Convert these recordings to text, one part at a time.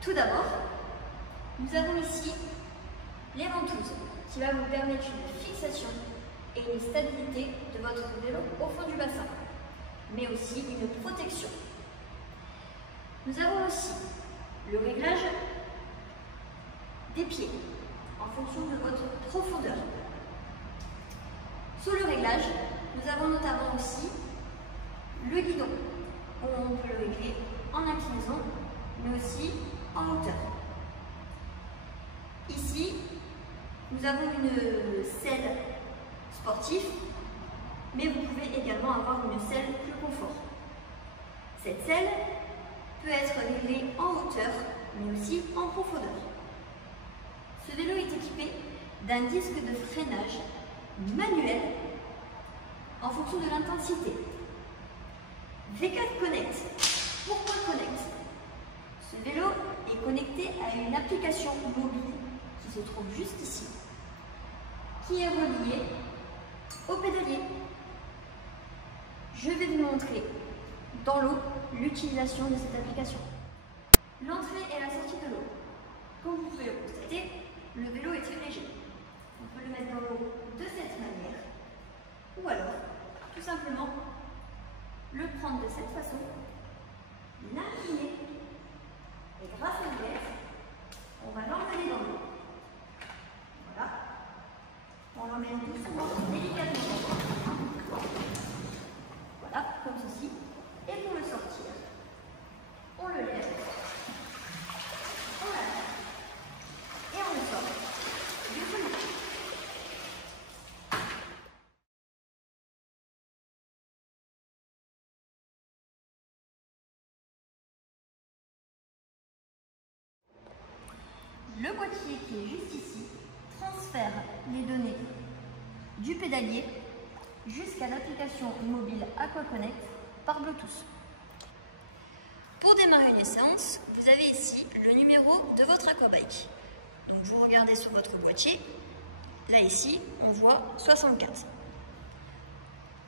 Tout d'abord, nous avons ici les ventouses qui va vous permettre une fixation et une stabilité de votre vélo au fond du bassin, mais aussi une protection. Nous avons aussi le réglage des pieds en fonction de votre profondeur. Sous le réglage, nous avons notamment aussi le guidon, où on peut le régler en inclinaison, mais aussi en hauteur. Ici, nous avons une selle sportive, mais vous pouvez également avoir une selle plus confort. Cette selle peut être réglée en hauteur, mais aussi en profondeur. Ce vélo est équipé d'un disque de freinage manuel en fonction de l'intensité. V4 Connect. Pourquoi Connect? Ce vélo est connecté à une application mobile qui se trouve juste ici, qui est reliée au pédalier. Je vais vous montrer dans l'eau l'utilisation de cette application. L'entrée et la sortie de l'eau. Comme vous pouvez le constater, le vélo est très léger. On peut le mettre dans l'eau de cette manière, ou alors, tout simplement, le prendre de cette façon, l'incliner, et grâce à l'air, on va l'emmener dans l'eau. Voilà. On l'emmène doucement, délicatement. Voilà, comme ceci. Et pour le sortir, on le lève, on l'attaque, et on le sort du genou. Le boîtier qui est juste ici transfère les données du pédalier jusqu'à l'application mobile AquaConnect par Bluetooth. Pour démarrer les séances, vous avez ici le numéro de votre aquabike. Donc vous regardez sur votre boîtier, là ici on voit 64.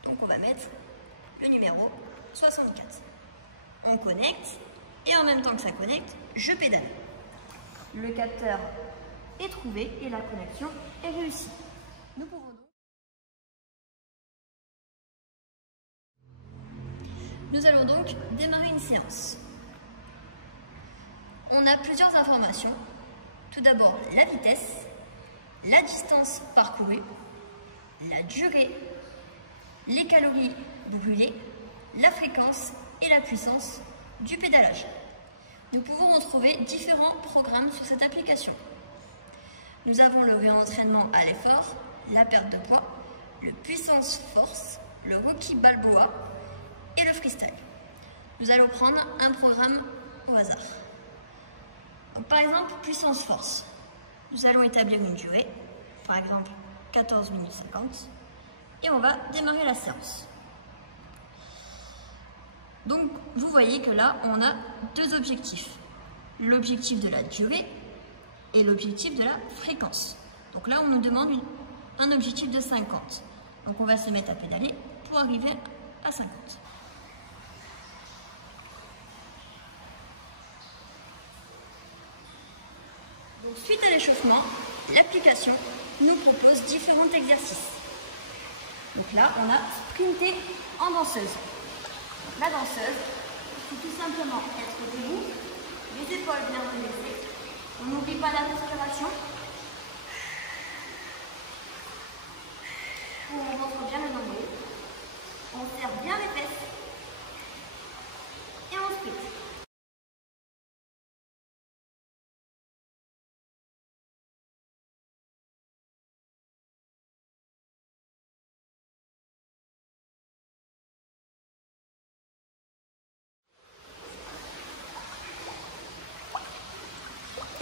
Donc on va mettre le numéro 64. On connecte et en même temps que ça connecte, je pédale. Le capteur est trouvé et la connexion est réussie. Nous pouvons donc... Nous allons donc démarrer une séance. On a plusieurs informations. Tout d'abord, la vitesse, la distance parcourue, la durée, les calories brûlées, la fréquence et la puissance du pédalage. Nous pouvons retrouver différents programmes sur cette application. Nous avons le réentraînement à l'effort, la perte de poids, le puissance force, le Rocky Balboa et le freestyle. Nous allons prendre un programme au hasard. Donc, par exemple, puissance force. Nous allons établir une durée, par exemple 14 minutes 50, et on va démarrer la séance. Donc, vous voyez que là, on a deux objectifs. L'objectif de la durée et l'objectif de la fréquence. Donc là, on nous demande un objectif de 50. Donc, on va se mettre à pédaler pour arriver à 50. Donc, suite à l'échauffement, l'application nous propose différents exercices. Donc là, on a sprinté en danseuse. La danseuse, il faut tout simplement être debout, les épaules bien relevées. On n'oublie pas la respiration. On rentre bien le nombril. On serre bien les fesses. Et on sprint.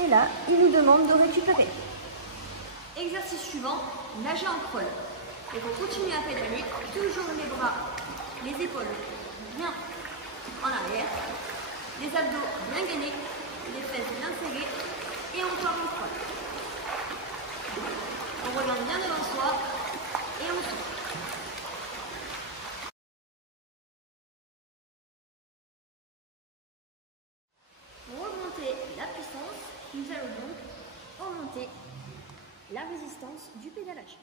Et là, il nous demande de récupérer. Exercice suivant, nager en crawl. Et pour continuer à pédaler, toujours les bras, les épaules bien en arrière, les abdos bien gainés, les fesses bien serrées et on part en crawl. On regarde bien devant soi et on tourne. Pour augmenter la puissance, résistance du pédalage.